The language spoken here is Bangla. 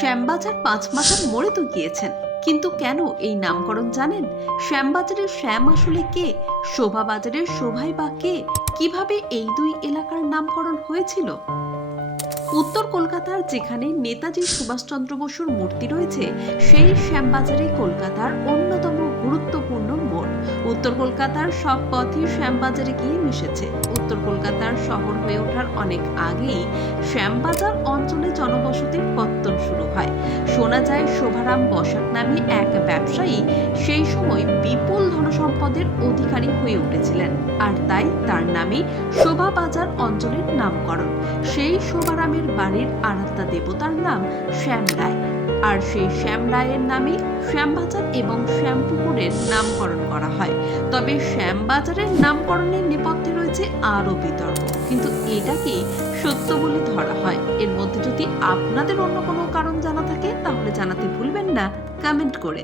শ্যামবাজার ৫ মাথার মোড়ে তো গিয়েছেন, কিন্তু কেন এই নামকরণ জানেন? শ্যামবাজারের শ্যাম আসলে কে? শোভাবাজারের শোভাই বা কে? কিভাবে এই দুই এলাকার নামকরণ হয়েছিল? উত্তর কলকাতার যেখানে নেতাজি সুভাষচন্দ্র বসুর মূর্তি রয়েছে, সেই শ্যামবাজারে কলকাতার অন্যতম গুরুত্বপূর্ণ মোড়। উত্তর কলকাতার সব পথই শ্যামবাজারে গিয়ে মিশেছে। উত্তর কলকাতার শহর হয়ে ওঠার অনেক আগেই শ্যামবাজার অঞ্চলে জনবসতির পত্তন শুরু হয়। শোনা যায় শোভারাম বসাক নামে এক ব্যবসায়ী সেই সময় বিপুল ধনসম্পদের অধিকারী হয়ে উঠেছিলেন, আর তাই তার নামে শোভাবাজার অঞ্চলের নামকরণ। সেই শোভারামের বাড়ির আরাধ্যা দেবতার নাম শ্যাম রায়, আর সেই শ্যাম রায়ের নামে শ্যামবাজার এবং শ্যামপুকুরের নামকরণ করা হয়। তবে শ্যামবাজারের নামকরণের নেপথ্যে রয়েছে আরও বিতর্ক, কিন্তু এটাকেই সত্য বলে ধরা হয়। এর মধ্যে যদি আপনাদের অন্য কোনো কারণ জানা থাকে তাহলে জানাতে ভুলবেন না কমেন্ট করে।